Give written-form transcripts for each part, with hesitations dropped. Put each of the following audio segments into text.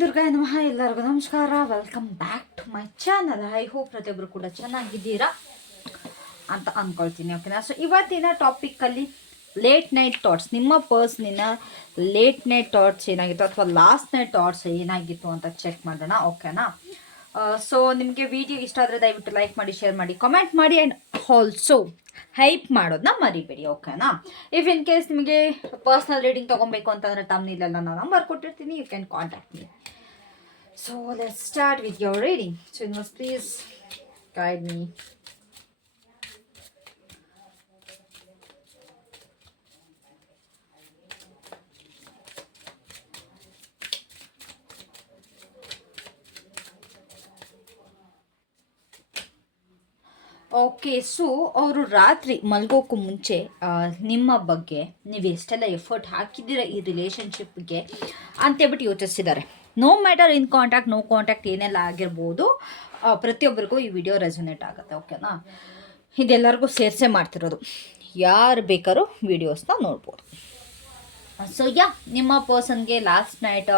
ದುರ್ಗಾಯ ನಮಃ. ಎಲ್ಲರಿಗೂ ನಮಸ್ಕಾರ. Welcome back to my channel. I hope ಪ್ರತಿಯೊಬ್ಬರು ಕೂಡ ಚೆನ್ನಾಗಿದ್ದೀರಾ ಅಂತ ಅಂದ್ಕೊಳ್ತೀನಿ. ಓಕೆನಾ. ಸೊ ಇವತ್ತಿನ ಟಾಪಿಕ್ಕಲ್ಲಿ ಲೇಟ್ ನೈಟ್ ಥಾಟ್ಸ್, ನಿಮ್ಮ ಪರ್ಸ್ನಿನ ಲೇಟ್ ನೈಟ್ ಥಾಟ್ಸ್ ಏನಾಗಿತ್ತು ಅಥವಾ ಲಾಸ್ಟ್ ನೈಟ್ ಥಾಟ್ಸ್ ಏನಾಗಿತ್ತು ಅಂತ ಚೆಕ್ ಮಾಡೋಣ. ಓಕೆನಾ. ಸೊ ನಿಮಗೆ ವಿಡಿಯೋ ಇಷ್ಟ ಆದರೆ ದಯವಿಟ್ಟು ಲೈಕ್ ಮಾಡಿ, ಶೇರ್ ಮಾಡಿ, ಕಾಮೆಂಟ್ ಮಾಡಿ ಆ್ಯಂಡ್ ಆಲ್ಸೋ ಹೈಪ್ ಮಾಡೋದನ್ನ ಮರಿಬೇಡಿ. ಓಕೆನಾ. ಇಫ್ ಇನ್ ಕೇಸ್ ನಿಮಗೆ ಪರ್ಸ್ನಲ್ ರೀಡಿಂಗ್ ತೊಗೊಬೇಕು ಅಂತಂದರೆ ತಮ್ಮನಿಲೆಲ್ಲ ನಾನು ನಂಬರ್ ಕೊಟ್ಟಿರ್ತೀನಿ. You can contact me. So let's start with your reading. So universe please guide me. Okay. So ಅವರು ರಾತ್ರಿ ಮಲಗೋಕ್ಕೂ ಮುಂಚೆ ನಿಮ್ಮ ಬಗ್ಗೆ ನೀವು ಎಷ್ಟೆಲ್ಲ ಎಫರ್ಟ್ ಹಾಕಿದ್ದೀರ ಈ ರಿಲೇಷನ್ಶಿಪ್ಗೆ ಅಂತೇಳ್ಬಿಟ್ಟು ಯೋಚಿಸಿದ್ದಾರೆ. No matter in contact, no contact ಏನೆಲ್ಲ ಆಗಿರ್ಬೋದು, ಪ್ರತಿಯೊಬ್ಬರಿಗೂ ಈ ವಿಡಿಯೋ ರೆಸೊನೇಟ್ ಆಗುತ್ತೆ. ಓಕೆನಾ. ಇದೆಲ್ಲರಿಗೂ ಸೇರಿಸೇ ಮಾಡ್ತಿರೋದು. ಯಾರು ಬೇಕಾದ್ರೂ ವಿಡಿಯೋಸ್ನ ನೋಡ್ಬೋದು. ಸೊ ನಿಮ್ಮ ಪರ್ಸನ್ಗೆ ಲಾಸ್ಟ್ ನೈಟ್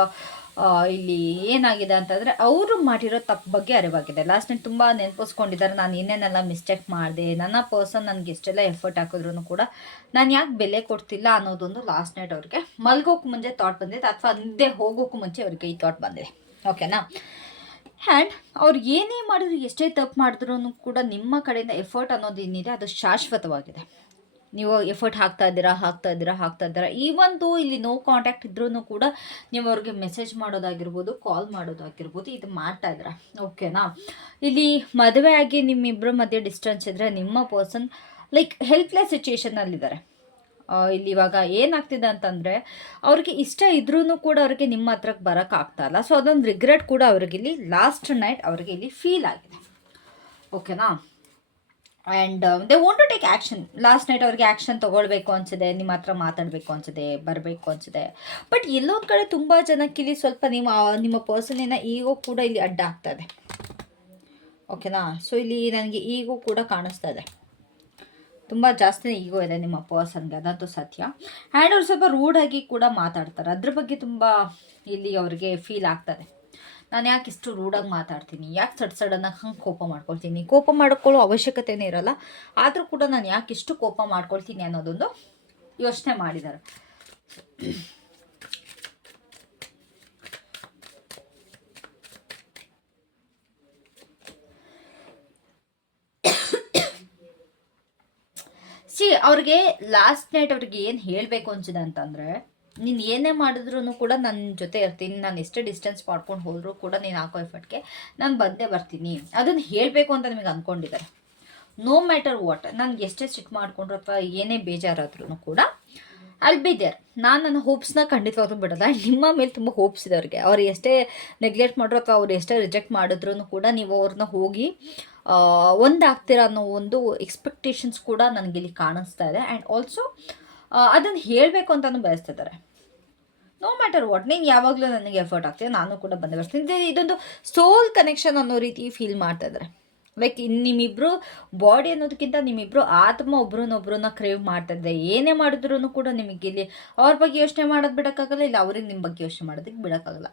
ಇಲ್ಲಿ ಏನಾಗಿದೆ ಅಂತಂದರೆ ಅವರು ಮಾಡಿರೋ ತಪ್ಪು ಬಗ್ಗೆ ಅರಿವಾಗಿದೆ. ಲಾಸ್ಟ್ ನೈಟ್ ತುಂಬ ನೆನಪಿಸ್ಕೊಂಡಿದ್ದಾರೆ. ನಾನು ಏನೇನೆಲ್ಲ ಮಿಸ್ಟೇಕ್ ಮಾಡಿದೆ, ನನ್ನ ಪರ್ಸನ್ ನನಗೆ ಎಷ್ಟೆಲ್ಲ ಎಫರ್ಟ್ ಹಾಕಿದ್ರು ಕೂಡ ನಾನು ಯಾಕೆ ಬೆಲೆ ಕೊಡ್ತಿಲ್ಲ ಅನ್ನೋದೊಂದು ಲಾಸ್ಟ್ ನೈಟ್ ಅವ್ರಿಗೆ ಮಲ್ಗೋಕ್ಕೂ ಮುಂಚೆ ಥಾಟ್ ಬಂದಿದೆ, ಅಥವಾ ನಿದ್ದೆ ಹೋಗೋಕ್ಕೂ ಮುಂಚೆ ಅವ್ರಿಗೆ ಈ ಥಾಟ್ ಬಂದಿದೆ. ಓಕೆನಾ. ಆ್ಯಂಡ್ ಅವ್ರು ಏನೇ ಮಾಡಿದ್ರು, ಎಷ್ಟೇ ತಪ್ಪು ಮಾಡಿದ್ರು ಕೂಡ ನಿಮ್ಮ ಕಡೆಯಿಂದ ಎಫರ್ಟ್ ಅನ್ನೋದು ಏನಿದೆ ಅದು ಶಾಶ್ವತವಾಗಿದೆ. ನೀವು ಎಫರ್ಟ್ ಹಾಕ್ತಾ ಇದ್ದೀರಾ. ಈವಂತೂ ಇಲ್ಲಿ ನೋ ಕಾಂಟ್ಯಾಕ್ಟ್ ಇದ್ರೂ ಕೂಡ ನೀವು ಅವ್ರಿಗೆ ಮೆಸೇಜ್ ಮಾಡೋದಾಗಿರ್ಬೋದು, ಕಾಲ್ ಮಾಡೋದಾಗಿರ್ಬೋದು, ಇದು ಮಾಡ್ತಾ ಇದ್ದೀರಾ. ಓಕೆನಾ. ಇಲ್ಲಿ ಮದುವೆ ಆಗಿ ನಿಮ್ಮಿಬ್ಬರ ಮಧ್ಯೆ ಡಿಸ್ಟೆನ್ಸ್ ಇದ್ದರೆ ನಿಮ್ಮ ಪರ್ಸನ್ ಲೈಕ್ ಹೆಲ್ಪ್ಲೆಸ್ ಸಿಚುಯೇಷನಲ್ಲಿದ್ದಾರೆ. ಇಲ್ಲಿ ಇವಾಗ ಏನಾಗ್ತಿದೆ ಅಂತಂದರೆ ಅವ್ರಿಗೆ ಇಷ್ಟ ಇದ್ರೂ ಕೂಡ ಅವ್ರಿಗೆ ನಿಮ್ಮ ಹತ್ರಕ್ಕೆ ಬರೋಕ್ಕಾಗ್ತಾ ಇಲ್ಲ. ಸೊ ಅದೊಂದು ರಿಗ್ರೆಟ್ ಕೂಡ ಅವ್ರಿಗೆ ಇಲ್ಲಿ ಲಾಸ್ಟ್ ನೈಟ್ ಅವ್ರಿಗೆ ಇಲ್ಲಿ ಫೀಲ್ ಆಗಿದೆ. ಓಕೆನಾ. And they want to take action. Last night ಅವ್ರಿಗೆ ಆ್ಯಕ್ಷನ್ ತೊಗೊಳ್ಬೇಕು ಅನಿಸಿದೆ, ನಿಮ್ಮ ಹತ್ರ ಮಾತಾಡಬೇಕು ಅನಿಸಿದೆ, ಬರಬೇಕು ಅನಿಸಿದೆ. ಬಟ್ ಎಲ್ಲೊಂದು ಕಡೆ ತುಂಬ ಜನಕ್ಕೆ ಇಲ್ಲಿ ಸ್ವಲ್ಪ ನಿಮ್ಮ ಪರ್ಸನಿನ ಈಗೋ ಕೂಡ ಇಲ್ಲಿ ಅಡ್ಡ ಆಗ್ತಾ ಇದೆ. ಓಕೆನಾ. ಸೊ ಇಲ್ಲಿ ನನಗೆ ಈಗೋ ಕೂಡ ಕಾಣಿಸ್ತಾ ಇದೆ. ತುಂಬ ಜಾಸ್ತಿ ಈಗೋ ಇದೆ ನಿಮ್ಮ ಪರ್ಸನ್ಗೆ, ಅದಂತೂ ಸತ್ಯ. ಆ್ಯಂಡ್ ಅವ್ರು ಸ್ವಲ್ಪ ರೂಡಾಗಿ ಕೂಡ ಮಾತಾಡ್ತಾರೆ. ಅದ್ರ ಬಗ್ಗೆ ತುಂಬ ಇಲ್ಲಿ ಅವ್ರಿಗೆ ಫೀಲ್ ಆಗ್ತದೆ. ನಾನು ಯಾಕೆ ಇಷ್ಟು ರೂಡಾಗಿ ಮಾತಾಡ್ತೀನಿ, ಯಾಕೆ ಸಡನ್ನಾಗಿ ಹಂಗೆ ಕೋಪ ಮಾಡ್ಕೊಳ್ತೀನಿ. ಕೋಪ ಮಾಡ್ಕೊಳ್ಳೋ ಅವಶ್ಯಕತೆನೇ ಇರೋಲ್ಲ, ಆದರೂ ಕೂಡ ನಾನು ಯಾಕೆ ಇಷ್ಟು ಕೋಪ ಮಾಡ್ಕೊಳ್ತೀನಿ ಅನ್ನೋದೊಂದು ಯೋಚನೆ ಮಾಡಿದ್ದಾರೆ. ಅವ್ರಿಗೆ ಲಾಸ್ಟ್ ನೈಟ್ ಅವ್ರಿಗೆ ಏನು ಹೇಳಬೇಕು ಅನ್ಸಿದೆ ಅಂತಂದರೆ, ನೀನು ಏನೇ ಮಾಡಿದ್ರು ಕೂಡ ನನ್ನ ಜೊತೆ ಇರ್ತೀನಿ, ನಾನು ಎಷ್ಟೇ ಡಿಸ್ಟೆನ್ಸ್ ಮಾಡ್ಕೊಂಡು ಹೋದರೂ ಕೂಡ ನೀನು ಹಾಕೋ ಎಫರ್ಟ್ಗೆ ನಾನು ಬಂದೇ ಬರ್ತೀನಿ, ಅದನ್ನು ಹೇಳಬೇಕು ಅಂತ ನಿಮಗೆ ಅಂದ್ಕೊಂಡಿದ್ದಾರೆ. ನೋ ಮ್ಯಾಟರ್ ವಾಟ್, ನನಗೆ ಎಷ್ಟೇ ಸಿಟ್ ಮಾಡಿಕೊಂಡ್ರು ಅಥವಾ ಏನೇ ಬೇಜಾರಾದ್ರೂ ಕೂಡ ಅಲ್ಲಿ ಬಿ ದೇರ್. ನಾನು ನನ್ನ ಹೋಪ್ಸ್ನ ಖಂಡಿತವಾಗ್ಲೂ ಬಿಡೋಲ್ಲ. ನಿಮ್ಮ ಮೇಲೆ ತುಂಬ ಹೋಪ್ಸ್ ಇದೆ ಅವ್ರಿಗೆ. ಅವ್ರು ಎಷ್ಟೇ ನೆಗ್ಲೆಕ್ಟ್ ಮಾಡ್ರು ಅಥವಾ ಅವ್ರು ಎಷ್ಟೇ ರಿಜೆಕ್ಟ್ ಮಾಡಿದ್ರು ಕೂಡ ನೀವು ಅವ್ರನ್ನ ಹೋಗಿ ಒಂದಾಗ್ತೀರ ಅನ್ನೋ ಒಂದು ಎಕ್ಸ್ಪೆಕ್ಟೇಷನ್ಸ್ ಕೂಡ ನನಗಿಲ್ಲಿ ಕಾಣಿಸ್ತಾ ಇದೆ. ಆ್ಯಂಡ್ ಆಲ್ಸೋ ಅದನ್ನು ಹೇಳಬೇಕು ಅಂತಲೂ ಬಯಸ್ತಿದ್ದಾರೆ. ನೋ ಮ್ಯಾಟರ್ ವಾಟ್, ನೀನು ಯಾವಾಗಲೂ ನನಗೆ ಎಫರ್ಟ್ ಆಗ್ತೀಯ, ನಾನು ಕೂಡ ಬಂದೇ ಬರ್ತೀನಿ. ಇದೊಂದು ಸೋಲ್ ಕನೆಕ್ಷನ್ ಅನ್ನೋ ರೀತಿ ಫೀಲ್ ಮಾಡ್ತಾ ಇದ್ದಾರೆ. ಲೈಕ್ ನಿಮ್ಮಿಬ್ಬರು ಬಾಡಿ ಅನ್ನೋದಕ್ಕಿಂತ ನಿಮ್ಮಿಬ್ಬರು ಆತ್ಮ ಒಬ್ರನ್ನೊಬ್ರನ್ನ ಕ್ರೇವ್ ಮಾಡ್ತಾ ಇದ್ದಾರೆ. ಏನೇ ಮಾಡಿದ್ರು ಕೂಡ ನಿಮಗೆ ಇಲ್ಲಿ ಅವ್ರ ಬಗ್ಗೆ ಯೋಚನೆ ಮಾಡೋದು ಬಿಡೋಕ್ಕಾಗಲ್ಲ, ಇಲ್ಲ ಅವ್ರಿಗೆ ನಿಮ್ಮ ಬಗ್ಗೆ ಯೋಚನೆ ಮಾಡೋದಕ್ಕೆ ಬಿಡೋಕ್ಕಾಗಲ್ಲ.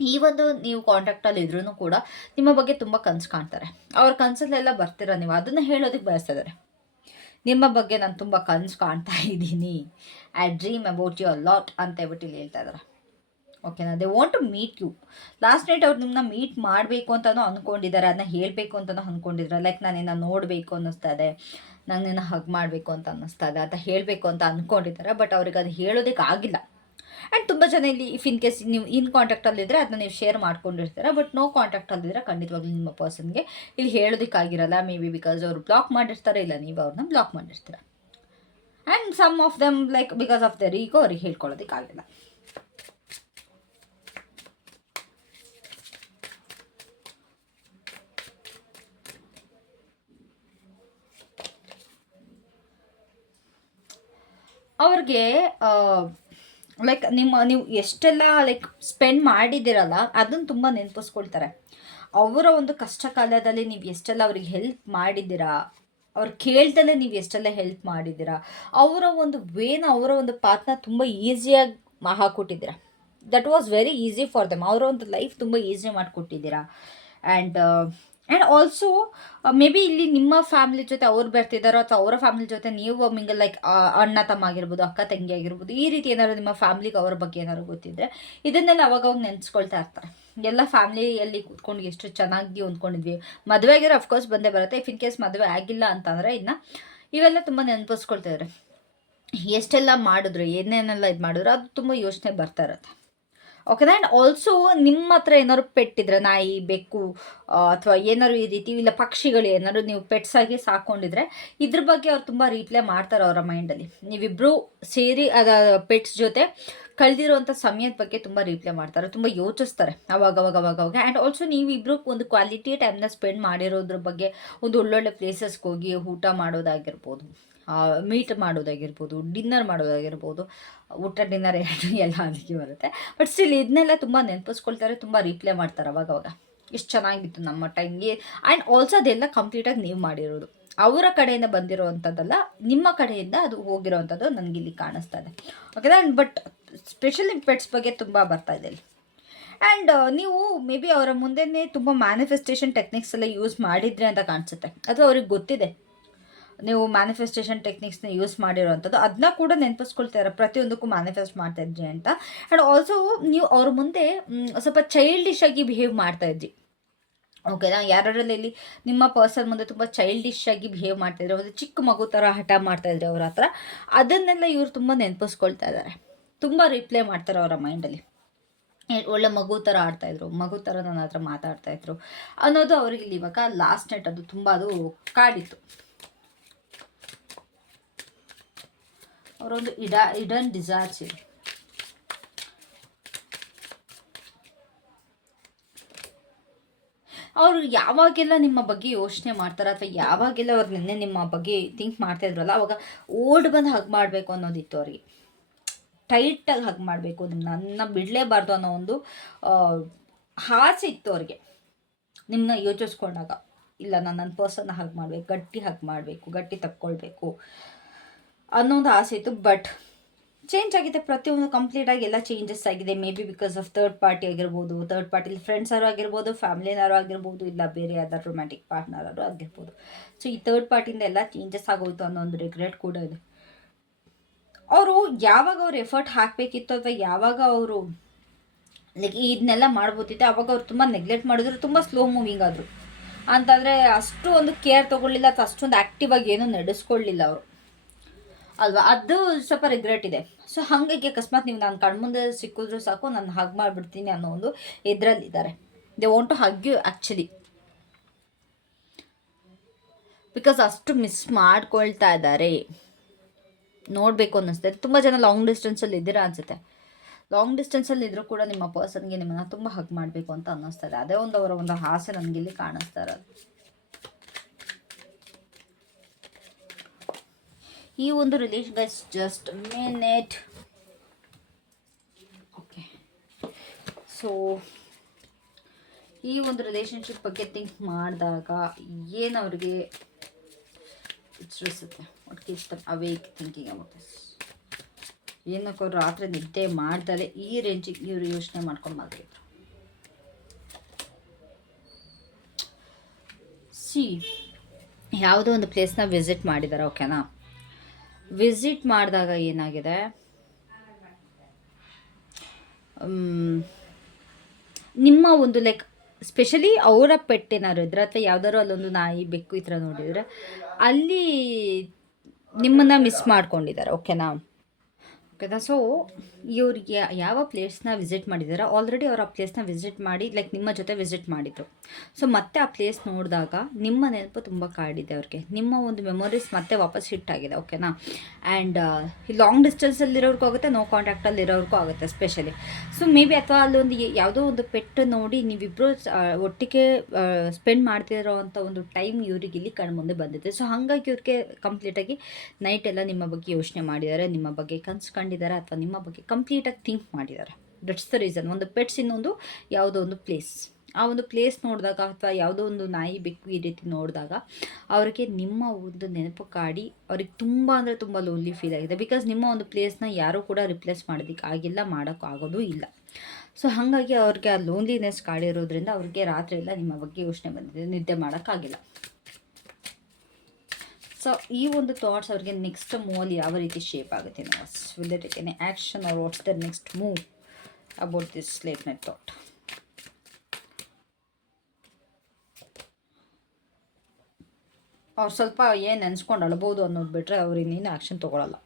ಈ ಒಂದು ನೀವು ಕಾಂಟ್ಯಾಕ್ಟಲ್ಲಿ ಇದ್ರೂ ಕೂಡ ನಿಮ್ಮ ಬಗ್ಗೆ ತುಂಬ ಕನಸು ಕಾಣ್ತಾರೆ. ಅವ್ರ ಕನಸಲ್ಲೆಲ್ಲ ಬರ್ತೀರ ನೀವು, ಅದನ್ನು ಹೇಳೋದಕ್ಕೆ ಬಯಸ್ತಾ ಇದ್ದಾರೆ. ನಿಮ್ಮ ಬಗ್ಗೆ ನಾನು ತುಂಬ ಕನಸು ಕಾಣ್ತಾ ಇದ್ದೀನಿ, I dream about you a lot ಅಂತ ಹೇಳ್ಬಿಟ್ಟು ಇಲ್ಲಿ ಹೇಳ್ತಾ ಇದ್ದಾರೆ. ಓಕೆನಾ. They want to meet you. ಲಾಸ್ಟ್ ನೈಟ್ ಅವ್ರು ನಿಮ್ಮನ್ನ ಮೀಟ್ ಮಾಡಬೇಕು ಅಂತಲೂ ಅಂದ್ಕೊಂಡಿದ್ದಾರೆ, ಅದನ್ನ ಹೇಳಬೇಕು ಅಂತಲೂ ಅಂದ್ಕೊಂಡಿದ್ದಾರೆ. ಲೈಕ್ ನಾನು ನೋಡಬೇಕು ಅನ್ನಿಸ್ತಾ ಇದೆ, ನಂಗೆ ನಿನ್ನ ಹಗ್ ಮಾಡಬೇಕು ಅಂತ ಅನ್ನಿಸ್ತಾ ಇದೆ ಅಂತ ಹೇಳಬೇಕು ಅಂತ ಅಂದ್ಕೊಂಡಿದ್ದಾರೆ. ಬಟ್ ಅವ್ರಿಗೆ ಅದು ಹೇಳೋದಕ್ಕೆ ಆಗಿಲ್ಲ. ಆ್ಯಂಡ್ ತುಂಬ ಜನ ಇಲ್ಲಿ ಇಫ್ ಇನ್ ಕೇಸ್ ನೀವು ಇನ್ ಕಾಂಟ್ಯಾಕ್ಟಲ್ಲಿದ್ದರೆ ಅದನ್ನ ನೀವು ಶೇರ್ ಮಾಡ್ಕೊಂಡಿರ್ತೀರ. ಬಟ್ ನೋ ಕಾಂಟ್ಯಾಕ್ಟಲ್ಲಿದ್ದರೆ ಖಂಡಿತವಾಗ್ಲೂ ನಿಮ್ಮ ಪರ್ಸನ್ಗೆ ಇಲ್ಲಿ ಹೇಳೋದಕ್ಕಾಗಿರಲ್ಲ. ಮೇ ಬಿ ಬಿಕಾಸ್ ಅವರು ಬ್ಲಾಕ್ ಮಾಡಿರ್ತಾರೆ, ಇಲ್ಲ ನೀವು ಅವ್ರನ್ನ ಬ್ಲಾಕ್ ಮಾಡಿರ್ತೀರ. And some of them like because of their ego ಅವ್ರಿಗೆ ಹೇಳ್ಕೊಳ್ಳೋದಕ್ಕಾಗಿಲ್ಲ. ಅವ್ರಿಗೆ ಲೈಕ್ ನೀವು ಎಷ್ಟೆಲ್ಲ ಲೈಕ್ ಸ್ಪೆಂಡ್ ಮಾಡಿದ್ದೀರಲ್ಲ ಅದನ್ನು ತುಂಬ ನೆನಪಿಸ್ಕೊಳ್ತಾರೆ. ಅವರ ಒಂದು ಕಷ್ಟ ಕಾಲದಲ್ಲಿ ನೀವು ಎಷ್ಟೆಲ್ಲ ಅವ್ರಿಗೆ ಹೆಲ್ಪ್ ಮಾಡಿದ್ದೀರಾ, ಅವ್ರು ಕೇಳ್ದಲ್ಲೇ ನೀವು ಎಷ್ಟೆಲ್ಲ ಹೆಲ್ಪ್ ಮಾಡಿದ್ದೀರಾ, ಅವರ ಒಂದು ವೇನ ಅವರ ಒಂದು ಪಾತ್ನ ತುಂಬ ಈಸಿಯಾಗಿ ಹಾಕೊಟ್ಟಿದ್ದೀರಾ. That was very easy for them. ಅವರ ಒಂದು ಲೈಫ್ ತುಂಬ ಈಸಿ ಮಾಡಿಕೊಟ್ಟಿದ್ದೀರಾ. ಆ್ಯಂಡ್ ಆಲ್ಸೋ ಮೇ ಬಿ ಇಲ್ಲಿ ನಿಮ್ಮ ಫ್ಯಾಮಿಲಿ ಜೊತೆ ಅವ್ರು ಬರ್ತಿದ್ದಾರೋ ಅಥವಾ ಅವರ ಫ್ಯಾಮಿಲಿ ಜೊತೆ ನೀವು ಮಿಂಗಲ್ ಲೈಕ್ ಅಣ್ಣ ತಮ್ಮ ಆಗಿರ್ಬೋದು, ಅಕ್ಕ ತಂಗಿ ಆಗಿರ್ಬೋದು, ಈ ರೀತಿ ಏನಾದ್ರು ನಿಮ್ಮ ಫ್ಯಾಮಿಲಿಗೆ ಅವ್ರ ಬಗ್ಗೆ ಏನಾದ್ರು ಗೊತ್ತಿದ್ರೆ ಇದನ್ನೆಲ್ಲ ಅವಾಗವಾಗ ನೆನೆಸ್ಕೊಳ್ತಾ ಇರ್ತಾರೆ. ಎಲ್ಲ ಫ್ಯಾಮಿಲಿಯಲ್ಲಿ ಕೂತ್ಕೊಂಡು ಎಷ್ಟು ಚೆನ್ನಾಗಿ ಹೊಂದ್ಕೊಂಡಿದ್ವಿ. ಮದುವೆ ಆಗಿರೋ ಅಫ್ಕೋರ್ಸ್ ಬಂದೇ ಬರುತ್ತೆ. ಇಫ್ ಇನ್ ಕೇಸ್ ಮದುವೆ ಆಗಿಲ್ಲ ಅಂತಂದರೆ ಇನ್ನು ಇವೆಲ್ಲ ತುಂಬ ನೆನಪಿಸ್ಕೊಳ್ತಿದ್ದಾರೆ. ಎಷ್ಟೆಲ್ಲ ಮಾಡಿದ್ರು, ಏನೇನೆಲ್ಲ ಇದು ಮಾಡಿದ್ರು, ಅದು ತುಂಬ ಯೋಚನೆ ಬರ್ತಾ ಇರುತ್ತೆ. ಓಕೆ. ಆ್ಯಂಡ್ ಆಲ್ಸೋ ನಿಮ್ಮ ಹತ್ರ ಏನಾದ್ರು ಪೆಟ್ಟಿದ್ರೆ, ನಾಯಿ, ಬೆಕ್ಕು ಅಥವಾ ಏನಾದ್ರು ಈ ರೀತಿ ಇಲ್ಲ ಪಕ್ಷಿಗಳು ಏನಾದ್ರು ನೀವು ಪೆಟ್ಸ್ ಆಗಿ ಸಾಕೊಂಡಿದ್ರೆ ಇದ್ರ ಬಗ್ಗೆ ಅವ್ರು ತುಂಬ ರೀಪ್ಲೇ ಮಾಡ್ತಾರೆ ಅವರ ಮೈಂಡಲ್ಲಿ. ನೀವಿಬ್ಬರು ಸೇರಿ ಪೆಟ್ಸ್ ಜೊತೆ ಕಳೆದಿರುವಂಥ ಸಮಯದ ಬಗ್ಗೆ ತುಂಬ ರೀಪ್ಲೇ ಮಾಡ್ತಾರೆ, ತುಂಬ ಯೋಚಿಸ್ತಾರೆ ಅವಾಗ. ಆ್ಯಂಡ್ ಆಲ್ಸೋ ನೀವಿಬ್ಬರು ಒಂದು ಕ್ವಾಲಿಟಿ ಟೈಮ್ನ ಸ್ಪೆಂಡ್ ಮಾಡಿರೋದ್ರ ಬಗ್ಗೆ, ಒಂದು ಒಳ್ಳೊಳ್ಳೆ ಪ್ಲೇಸಸ್ಗೆ ಹೋಗಿ ಊಟ ಮಾಡೋದಾಗಿರ್ಬೋದು, ಮೀಟ್ ಮಾಡೋದಾಗಿರ್ಬೋದು, ಡಿನ್ನರ್ ಮಾಡೋದಾಗಿರ್ಬೋದು. ಊಟ ಡಿನ್ನರ್ ಎಲ್ಲ ಅದಕ್ಕೆ ಬರುತ್ತೆ. ಬಟ್ ಸ್ಟಿಲ್ ಇದನ್ನೆಲ್ಲ ತುಂಬ ನೆನಪಿಸ್ಕೊಳ್ತಾರೆ, ತುಂಬ ರೀಪ್ಲೇ ಮಾಡ್ತಾರೆ ಅವಾಗವಾಗ. ಎಷ್ಟು ಚೆನ್ನಾಗಿತ್ತು ನಮ್ಮ ಟೈಮ್ಗೆ. ಆ್ಯಂಡ್ ಆಲ್ಸೋ ಅದೆಲ್ಲ ಕಂಪ್ಲೀಟಾಗಿ ನೀವು ಮಾಡಿರೋದು, ಅವರ ಕಡೆಯಿಂದ ಬಂದಿರೋವಂಥದ್ದಲ್ಲ, ನಿಮ್ಮ ಕಡೆಯಿಂದ ಅದು ಹೋಗಿರೋವಂಥದ್ದು ನನಗಿಲ್ಲಿ ಕಾಣಿಸ್ತಾ ಇದೆ. ಓಕೆ. ಬಟ್ ಸ್ಪೆಷಲಿ ಪೆಟ್ಸ್ ಬಗ್ಗೆ ತುಂಬ ಬರ್ತಾ ಇದೆ ಇಲ್ಲಿ. ಆ್ಯಂಡ್ ನೀವು ಮೇ ಬಿ ಅವರ ಮುಂದೆನೇ ತುಂಬ ಮ್ಯಾನಿಫೆಸ್ಟೇಷನ್ ಟೆಕ್ನಿಕ್ಸ್ ಎಲ್ಲ ಯೂಸ್ ಮಾಡಿದ್ರೆ ಅಂತ ಕಾಣಿಸುತ್ತೆ, ಅಥವಾ ಅವ್ರಿಗೆ ಗೊತ್ತಿದೆ ನೀವು ಮ್ಯಾನಿಫೆಸ್ಟೇಷನ್ ಟೆಕ್ನಿಕ್ಸ್ನ ಯೂಸ್ ಮಾಡಿರೋವಂಥದ್ದು. ಅದನ್ನ ಕೂಡ ನೆನಪಿಸ್ಕೊಳ್ತಾರೆ, ಪ್ರತಿಯೊಂದಕ್ಕೂ ಮ್ಯಾನಿಫೆಸ್ಟ್ ಮಾಡ್ತಾ ಇದ್ರಿ ಅಂತ. ಆ್ಯಂಡ್ ಆಲ್ಸೋ ನೀವು ಅವ್ರ ಮುಂದೆ ಸ್ವಲ್ಪ ಚೈಲ್ಡಿಶ್ ಆಗಿ ಬಿಹೇವ್ ಮಾಡ್ತಾ ಇದ್ರಿ. ಓಕೆನಾ. ಯಾರಲ್ಲಿ ನಿಮ್ಮ ಪರ್ಸನ್ ಮುಂದೆ ತುಂಬ ಚೈಲ್ಡಿಶ್ ಆಗಿ ಬಿಹೇವ್ ಮಾಡ್ತಾಯಿದ್ರು, ಒಂದು ಚಿಕ್ಕ ಮಗು ಥರ ಹಠ ಮಾಡ್ತಾಯಿದ್ರು ಅವ್ರ ಹತ್ರ. ಅದನ್ನೆಲ್ಲ ಇವರು ತುಂಬ ನೆನಪಿಸ್ಕೊಳ್ತಾ ಇದ್ದಾರೆ, ತುಂಬ ರಿಪ್ಲೈ ಮಾಡ್ತಾರೆ ಅವರ ಮೈಂಡಲ್ಲಿ. ಒಳ್ಳೆ ಮಗು ಥರ ಆಡ್ತಾಯಿದ್ರು, ಮಗು ಥರ ನನ್ನ ಹತ್ರ ಮಾತಾಡ್ತಾಯಿದ್ರು ಅನ್ನೋದು ಅವ್ರಿಗೆ ಇಲ್ಲಿ ಇವಾಗ ಲಾಸ್ಟ್ ನೈಟ್ ಅದು ತುಂಬ ಅದು ಕಾಡಿತ್ತು. ಅವರೊಂದು ಇಡನ್ ಡಿಸೈರ್ಸ್ ಇದೆ. ಅವರು ಯಾವಾಗೆಲ್ಲ ನಿಮ್ಮ ಬಗ್ಗೆ ಯೋಚನೆ ಮಾಡ್ತಾರೆ, ಅಥವಾ ಯಾವಾಗೆಲ್ಲ ಅವ್ರು ನಿನ್ನೆ ನಿಮ್ಮ ಬಗ್ಗೆ ಥಿಂಕ್ ಮಾಡ್ತಾ ಇದ್ರಲ್ಲ, ಅವಾಗ ಓಡ್ ಬಂದು ಹಗ್ ಮಾಡಬೇಕು ಅನ್ನೋದಿತ್ತು ಅವ್ರಿಗೆ. ಟೈಟಾಗಿ ಹಗ್ ಮಾಡಬೇಕು, ನನ್ನ ಬಿಡಲೇಬಾರ್ದು ಅನ್ನೋ ಒಂದು ಆಸೆ ಇತ್ತು ಅವ್ರಿಗೆ. ನಿಮ್ಮನ್ನ ಯೋಚಿಸ್ಕೊಂಡಾಗ, ಇಲ್ಲ ನಾನು ನನ್ನ ಪರ್ಸನ್ನ ಹಗ್ ಮಾಡಬೇಕು, ಗಟ್ಟಿ ಹಗ್ ಮಾಡಬೇಕು, ಗಟ್ಟಿ ತಕ್ಕೊಳ್ಬೇಕು ಅನ್ನೋ ಒಂದು ಆಸೆ ಇತ್ತು. ಬಟ್ ಚೇಂಜ್ ಆಗಿದೆ, ಪ್ರತಿಯೊಂದು ಕಂಪ್ಲೀಟಾಗಿ ಎಲ್ಲ ಚೇಂಜಸ್ ಆಗಿದೆ. May be because of third party ಆಗಿರ್ಬೋದು, ಥರ್ಡ್ ಪಾರ್ಟಿಲಿ ಫ್ರೆಂಡ್ಸಾರು ಆಗಿರ್ಬೋದು, ಫ್ಯಾಮಿಲಿನಾರು ಆಗಿರ್ಬೋದು, ಇಲ್ಲ ಬೇರೆ ಯಾವ್ದಾದ್ರು ರೊಮ್ಯಾಂಟಿಕ್ ಪಾರ್ಟ್ನರು ಆಗಿರ್ಬೋದು. ಸೊ ಈ ಥರ್ಡ್ ಪಾರ್ಟಿಯಿಂದ ಎಲ್ಲ ಚೇಂಜಸ್ ಆಗೋಯ್ತು ಅನ್ನೋ ಒಂದು ರಿಗ್ರೆಟ್ ಕೂಡ ಇದೆ. ಅವರು ಯಾವಾಗ ಅವ್ರು ಎಫರ್ಟ್ ಹಾಕಬೇಕಿತ್ತು, ಅಥವಾ ಯಾವಾಗ ಅವರು ಲೈಕ್ ಇದನ್ನೆಲ್ಲ ಮಾಡ್ಬೋದಿತ್ತು, ಅವಾಗ ಅವ್ರು ತುಂಬ ನೆಗ್ಲೆಕ್ಟ್ ಮಾಡಿದ್ರು, ತುಂಬ ಸ್ಲೋ ಮೂವಿಂಗ್ ಆದರು. ಅಂತಂದರೆ ಅಷ್ಟು ಒಂದು ಕೇರ್ ತೊಗೊಳ್ಳಿಲ್ಲ, ಅಥವಾ ಅಷ್ಟೊಂದು ಆ್ಯಕ್ಟಿವ್ ಆಗಿ ಏನೂ ನಡೆಸ್ಕೊಳ್ಳಿಲ್ಲ ಅವರು, ಅಲ್ವಾ. ಅದು ಸ್ವಲ್ಪ ರಿಗ್ರೆಟ್ ಇದೆ. ಸೊ ಹಾಗಾಗಿ ಅಕಸ್ಮಾತ್ ನೀವು ನಾನು ಕಣ್ಮುಂದೆ ಸಿಕ್ಕಿದ್ರು ಸಾಕು, ನಾನು ಹಗ್ ಮಾಡಿಬಿಡ್ತೀನಿ ಅನ್ನೋ ಒಂದು ಇದರಲ್ಲಿದ್ದಾರೆ. They want to hug you actually, because ಅಷ್ಟು ಮಿಸ್ ಮಾಡ್ಕೊಳ್ತಾ ಇದ್ದಾರೆ. ನೋಡಬೇಕು ಅನ್ನಿಸ್ತದೆ. ತುಂಬ ಜನ ಲಾಂಗ್ ಡಿಸ್ಟೆನ್ಸಲ್ಲಿ ಇದ್ದೀರಾ ಅನಿಸುತ್ತೆ. ಲಾಂಗ್ ಡಿಸ್ಟೆನ್ಸಲ್ಲಿ ಇದ್ದರೂ ಕೂಡ ನಿಮ್ಮ ಪರ್ಸನ್ಗೆ ನಿಮ್ಮನ್ನು ತುಂಬ ಹಗ್ ಮಾಡಬೇಕು ಅಂತ ಅನ್ನಿಸ್ತದೆ. ಅದೇ ಒಂದು ಅವರ ಒಂದು ಆಸೆ ನನಗಿಲ್ಲಿ ಕಾಣಿಸ್ತಾ ಇರೋದು. ಈ ಒಂದು relation guys, just minute. Okay. So ಈ ಒಂದು ರಿಲೇಷನ್ಶಿಪ್ ಬಗ್ಗೆ ಥಿಂಕ್ ಮಾಡಿದಾಗ ಏನು ಅವ್ರಿಗೆ ಇಚ್ಛಿಸುತ್ತೆ, what keeps them awake thinking about this. ಏನಕ್ಕೆ ಅವ್ರು ರಾತ್ರಿ ನಿದ್ದೆ ಮಾಡ್ತಾರೆ ಈ ರೇಂಜಿಗೆ ಇವರು ಯೋಚನೆ ಮಾಡ್ಕೊಂಡು ಮಲಗಿದ್ರು. ಸಿ ಯಾವುದೋ ಒಂದು ಪ್ಲೇಸ್ನ ವಿಸಿಟ್ ಮಾಡಿದ್ದಾರೆ, ಓಕೆನಾ. ವಿಸಿಟ್ ಮಾಡಿದಾಗ ಏನಾಗಿದೆ, ನಿಮ್ಮ ಒಂದು ಲೈಕ್ ಸ್ಪೆಷಲಿ ಅವರ ಪೆಟ್ ಏನಾದ್ರು ಇದ್ರೆ, ಅಥವಾ ಯಾವ್ದಾದ್ರು ಅಲ್ಲೊಂದು ನಾಯಿ, ಬೆಕ್ಕು ಈ ಥರ ನೋಡಿದರೆ ಅಲ್ಲಿ ನಿಮ್ಮನ್ನು ಮಿಸ್ ಮಾಡ್ಕೊಂಡಿದ್ದಾರೆ, ಓಕೆನಾ. ಓಕೆನಾ. ಸೊ ಇವ್ರಿಗೆ ಯಾವ ಪ್ಲೇಸ್ನ ವಿಸಿಟ್ ಮಾಡಿದಾರೋ, ಆಲ್ರೆಡಿ ಅವ್ರು ಆ ಪ್ಲೇಸ್ನ ವಿಸಿಟ್ ಮಾಡಿ ಲೈಕ್ ನಿಮ್ಮ ಜೊತೆ ವಿಸಿಟ್ ಮಾಡಿದ್ರು. ಸೊ ಮತ್ತೆ ಆ ಪ್ಲೇಸ್ ನೋಡಿದಾಗ ನಿಮ್ಮ ನೆನಪು ತುಂಬ ಕಾಡಿದೆ ಅವ್ರಿಗೆ, ನಿಮ್ಮ ಒಂದು ಮೆಮೊರೀಸ್ ಮತ್ತೆ ವಾಪಸ್ ಹಿಟ್ ಆಗಿದೆ, ಓಕೆನಾ. ಆ್ಯಂಡ್ ಲಾಂಗ್ ಡಿಸ್ಟೆನ್ಸಲ್ಲಿರೋರ್ಗೂ ಆಗುತ್ತೆ, ನೋ ಕಾಂಟ್ಯಾಕ್ಟಲ್ಲಿರೋರ್ಗೂ ಆಗುತ್ತೆ ಸ್ಪೆಷಲಿ. ಸೊ ಮೇ ಬಿ ಅಥವಾ ಅಲ್ಲೊಂದು ಯಾವುದೋ ಒಂದು ಪೆಟ್ ನೋಡಿ ನೀವಿಬ್ಬರು ಒಟ್ಟಿಗೆ ಸ್ಪೆಂಡ್ ಮಾಡ್ತಿರೋ ಅಂಥ ಒಂದು ಟೈಮ್ ಇವ್ರಿಗೆ ಇಲ್ಲಿ ಕಣ್ಮುಂದೆ ಬಂದಿದೆ. ಸೊ ಹಾಗಾಗಿ ಇವ್ರಿಗೆ ಕಂಪ್ಲೀಟಾಗಿ ನೈಟ್ ಎಲ್ಲ ನಿಮ್ಮ ಬಗ್ಗೆ ಯೋಚನೆ ಮಾಡಿದ್ದಾರೆ, ನಿಮ್ಮ ಬಗ್ಗೆ ಕಂಡಿದ್ದಾರೆ, ಅಥವಾ ನಿಮ್ಮ ಬಗ್ಗೆ ಕಂಪ್ಲೀಟಾಗಿ ಥಿಂಕ್ ಮಾಡಿದ್ದಾರೆ. That's the reason. ಒಂದು ಪೆಟ್ಸ್, ಇನ್ನೊಂದು ಯಾವುದೋ ಒಂದು ಪ್ಲೇಸ್. ಆ ಒಂದು ಪ್ಲೇಸ್ ನೋಡಿದಾಗ, ಅಥವಾ ಯಾವುದೋ ಒಂದು ನಾಯಿ, ಬೆಕ್ಕು ಈ ರೀತಿ ನೋಡಿದಾಗ ಅವರಿಗೆ ನಿಮ್ಮ ಒಂದು ನೆನಪು ಕಾಡಿ ಅವ್ರಿಗೆ ತುಂಬ ಅಂದರೆ ತುಂಬ ಲೋನ್ಲಿ ಫೀಲ್ ಆಗಿದೆ. ಬಿಕಾಸ್ ನಿಮ್ಮ ಒಂದು ಪ್ಲೇಸ್ನ ಯಾರೂ ಕೂಡ ರಿಪ್ಲೇಸ್ ಮಾಡೋದಕ್ಕೆ ಆಗಿಲ್ಲ, ಮಾಡೋಕ್ಕಾಗೋದು ಇಲ್ಲ. ಸೊ ಹಾಗಾಗಿ ಅವ್ರಿಗೆ ಆ ಲೋನ್ಲಿನೆಸ್ ಕಾಡಿರೋದ್ರಿಂದ ಅವ್ರಿಗೆ ರಾತ್ರಿ ಎಲ್ಲ ನಿಮ್ಮ ಬಗ್ಗೆ ಯೋಚನೆ ಬಂದಿದೆ, ನಿದ್ದೆ ಮಾಡೋಕ್ಕಾಗಿಲ್ಲ. ಸೊ ಈ ಒಂದು ಥಾಟ್ಸ್ ಅವ್ರಿಗೆ ನೆಕ್ಸ್ಟ್ ಮೂವಲ್ಲಿ ಯಾವ ರೀತಿ ಶೇಪ್ ಆಗುತ್ತೆ will they take any action or what's the next move about this late night thought? ಅವ್ರು ಸ್ವಲ್ಪ ಏನು ನೆನೆಸ್ಕೊಂಡು ಅಳ್ಬೋದು ಅನ್ನೋದು ಬಿಟ್ಟರೆ ಅವ್ರು ಇನ್ನೇನು ಆ್ಯಕ್ಷನ್ ತೊಗೊಳಲ್ಲ.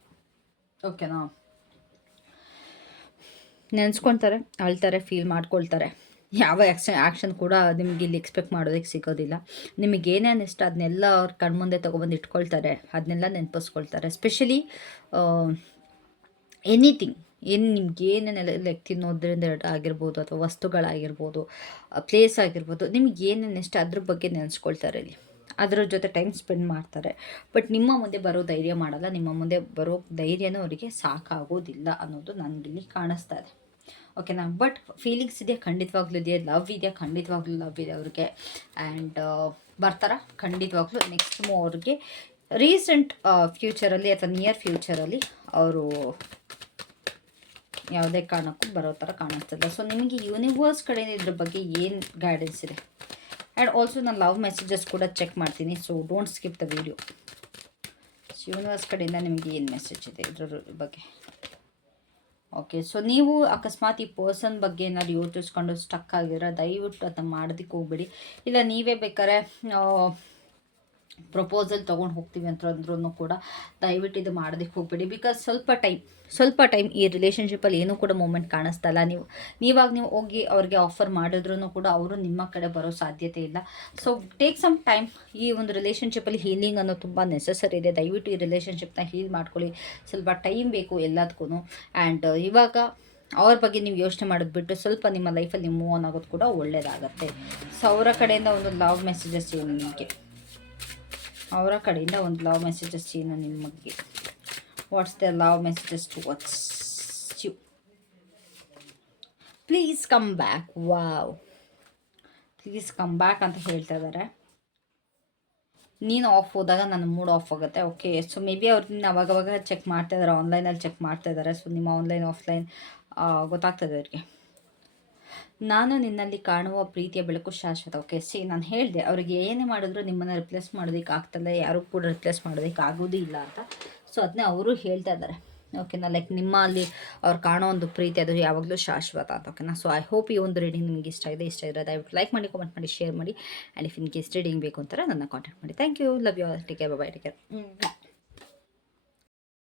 ಓಕೆನಾ? ನೆನೆಸ್ಕೊಳ್ತಾರೆ, ಅಳ್ತಾರೆ, ಫೀಲ್ ಮಾಡ್ಕೊಳ್ತಾರೆ. ಯಾವ ಆ್ಯಕ್ಷನ್ ಕೂಡ ನಿಮಗೆ ಇಲ್ಲಿ ಎಕ್ಸ್ಪೆಕ್ಟ್ ಮಾಡೋದಕ್ಕೆ ಸಿಗೋದಿಲ್ಲ. ನಿಮಗೆ ಏನೇನು ಇಷ್ಟ ಅದನ್ನೆಲ್ಲ ಅವ್ರ ಕಣ್ಮುಂದೆ ತೊಗೊಬಂದು ಇಟ್ಕೊಳ್ತಾರೆ, ಅದನ್ನೆಲ್ಲ ನೆನಪಿಸ್ಕೊಳ್ತಾರೆ. ಎಸ್ಪೆಷಲಿ ಎನಿಥಿಂಗ್, ನಿಮ್ಗೆ ಏನೇನೆಲ್ಲ ಲೈಕ್ ತಿನ್ನೋದ್ರಿಂದ ಆಗಿರ್ಬೋದು, ಅಥವಾ ವಸ್ತುಗಳಾಗಿರ್ಬೋದು, ಪ್ಲೇಸ್ ಆಗಿರ್ಬೋದು, ನಿಮ್ಗೆ ಏನೇನು ಇಷ್ಟ ಅದ್ರ ಬಗ್ಗೆ ನೆನೆಸ್ಕೊಳ್ತಾರೆ ಇಲ್ಲಿ. ಅದರ ಜೊತೆ ಟೈಮ್ ಸ್ಪೆಂಡ್ ಮಾಡ್ತಾರೆ. ಬಟ್ ನಿಮ್ಮ ಮುಂದೆ ಬರೋ ಧೈರ್ಯ ಮಾಡಲ್ಲ, ನಿಮ್ಮ ಮುಂದೆ ಬರೋ ಧೈರ್ಯನೂ ಅವರಿಗೆ ಸಾಕಾಗೋದಿಲ್ಲ ಅನ್ನೋದು ನನಗಿಲ್ಲಿ ಕಾಣಿಸ್ತಾ ಇದೆ. ಓಕೆನಾ? ಬಟ್ ಫೀಲಿಂಗ್ಸ್ ಇದೆ, ಖಂಡಿತವಾಗ್ಲೂ ಇದೆ. ಲವ್ ಇದೆ, ಖಂಡಿತವಾಗ್ಲೂ ಲವ್ ಇದೆ ಅವ್ರಿಗೆ. ಆ್ಯಂಡ್ ಬರ್ತಾರ ಖಂಡಿತವಾಗ್ಲೂ. ನೆಕ್ಸ್ಟ್ ಮೂವ್ ಅವ್ರಿಗೆ ರೀಸೆಂಟ್ ಫ್ಯೂಚರಲ್ಲಿ ಅಥವಾ ನಿಯರ್ ಫ್ಯೂಚರಲ್ಲಿ ಅವರು ಯಾವುದೇ ಕಾರಣಕ್ಕೂ ಬರೋ ಥರ ಕಾಣಿಸ್ತಿಲ್ಲ. ಸೊ ನಿಮಗೆ ಯೂನಿವರ್ಸ್ ಕಡೆಯಿಂದ ಇದ್ರ ಬಗ್ಗೆ ಏನು ಗೈಡೆನ್ಸ್ ಇದೆ? ಆ್ಯಂಡ್ ಆಲ್ಸೋ ನಾನು ಲವ್ ಮೆಸೇಜಸ್ ಕೂಡ ಚೆಕ್ ಮಾಡ್ತೀನಿ, so don't skip the video. Universe ಕಡೆಯಿಂದ ನಿಮಗೆ ಏನು ಮೆಸೇಜ್ ಇದೆ ಇದ್ರ ಬಗ್ಗೆ? ಓಕೆ, ಸೊ ನೀವು ಅಕಸ್ಮಾತ್ ಈ ಪರ್ಸನ್ ಬಗ್ಗೆ ಏನಾದ್ರು ಯೋಚಿಸ್ಕೊಂಡು ಸ್ಟಕ್ ಆಗಿದ್ರೆ ದಯವಿಟ್ಟು ಅದನ್ನು ಮಾಡೋದಕ್ಕೆ ಹೋಗ್ಬೇಡಿ. ಇಲ್ಲ ನೀವೇ ಬೇಕಾದ್ರೆ ಪ್ರಪೋಸಲ್ ತೊಗೊಂಡು ಹೋಗ್ತೀವಿ ಅಂತಂದ್ರೂ ಕೂಡ ದಯವಿಟ್ಟು ಇದು ಮಾಡೋದಕ್ಕೆ ಹೋಗ್ಬೇಡಿ. ಬಿಕಾಸ್ ಸ್ವಲ್ಪ ಟೈಮ್ ಈ ರಿಲೇಷನ್ಶಿಪ್ಪಲ್ಲಿ ಏನೂ ಕೂಡ ಮೂಮೆಂಟ್ ಕಾಣಿಸ್ತಾ ಇಲ್ಲ. ನೀವು ಹೋಗಿ ಅವ್ರಿಗೆ ಆಫರ್ ಮಾಡಿದ್ರೂ ಕೂಡ ಅವರು ನಿಮ್ಮ ಕಡೆ ಬರೋ ಸಾಧ್ಯತೆ ಇಲ್ಲ. So take some time. ಈ ಒಂದು ರಿಲೇಷನ್ಶಿಪ್ಪಲ್ಲಿ ಹೀಲಿಂಗ್ ಅನ್ನೋದು ತುಂಬ ನೆಸಸರಿ ಇದೆ. ದಯವಿಟ್ಟು ಈ ರಿಲೇಷನ್ಶಿಪ್ನ ಹೀಲ್ ಮಾಡ್ಕೊಳ್ಳಿ. ಸ್ವಲ್ಪ ಟೈಮ್ ಬೇಕು ಎಲ್ಲದಕ್ಕೂ. ಆ್ಯಂಡ್ ಇವಾಗ ಅವ್ರ ಬಗ್ಗೆ ನೀವು ಯೋಚನೆ ಮಾಡೋದು ಬಿಟ್ಟು ಸ್ವಲ್ಪ ನಿಮ್ಮ ಲೈಫಲ್ಲಿ ನೀವು ಮೂವ್ ಆನ್ ಆಗೋದು ಕೂಡ ಒಳ್ಳೆಯದಾಗತ್ತೆ. ಸೊ ಅವರ ಕಡೆಯಿಂದ ಒಂದು ಲವ್ ಮೆಸೇಜಸ್ ಏನು ನಿಮಗೆ? ಅವರ ಕಡೆಯಿಂದ ಒಂದು ಲವ್ ಮೆಸೇಜಸ್ ಏನು ನಿಮಗೆ? What's the love messages towards you? Please come back. Wow, please come back ಅಂತ ಹೇಳ್ತಾ ಇದ್ದಾರೆ. ನೀನು ಆಫ್ ಹೋದಾಗ ನನ್ನ ಮೂಡ್ ಆಫ್ ಆಗುತ್ತೆ. ಓಕೆ, ಸೊ ಮೇ ಬಿ ಅವ್ರನ್ನ ಅವಾಗವಾಗ ಚೆಕ್ ಮಾಡ್ತಾ ಇದ್ದಾರೆ, ಆನ್ಲೈನಲ್ಲಿ ಚೆಕ್ ಮಾಡ್ತಾ ಇದ್ದಾರೆ. ಸೊ ನಿಮ್ಮ ಆನ್ಲೈನ್ ಆಫ್ಲೈನ್ ಗೊತ್ತಾಗ್ತದೆ ಅವ್ರಿಗೆ. ನಾನು ನಿನ್ನಲ್ಲಿ ಕಾಣುವ ಪ್ರೀತಿಯ ಬೆಳಕು ಶಾಶ್ವತ. ಓಕೆ, ನಾನು ಹೇಳಿದೆ ಅವರಿಗೆ ಏನೇ ಮಾಡಿದ್ರು ನಿಮ್ಮನ್ನು ರಿಪ್ಲೇಸ್ ಮಾಡೋದಕ್ಕೆ ಆಗ್ತಲ್ಲ, ಯಾರು ಕೂಡ ರಿಪ್ಲೇಸ್ ಮಾಡೋದಕ್ಕೆ ಆಗೋದು ಇಲ್ಲ ಅಂತ. ಸೊ ಅದನ್ನೇ ಅವರು ಹೇಳ್ತಾ ಇದ್ದಾರೆ. ಓಕೆನಾ? ಲೈಕ್ ನಿಮ್ಮಲ್ಲಿ ಅವ್ರು ಕಾಣೋ ಒಂದು ಪ್ರೀತಿ ಅದು ಯಾವಾಗಲೂ ಶಾಶ್ವತ ಅಂತ. ಓಕೆನಾ? ಸೊ ಐ ಹೋಪ್ ಈ ಒಂದು ರೀಡಿಂಗ್ ನಿಮಗೆ ಇಷ್ಟ ಇರೋ ದಯವಿಟ್ಟು ಲೈಕ್ ಮಾಡಿ, ಕಾಮೆಂಟ್ ಮಾಡಿ, ಶೇರ್ ಮಾಡಿ. And if in case reading ಬೇಕು ಅಂತಾರೆ ನನ್ನ ಕಾಂಟ್ಯಾಕ್ಟ್ ಮಾಡಿ. Thank you, love you all, take care, bye, take care.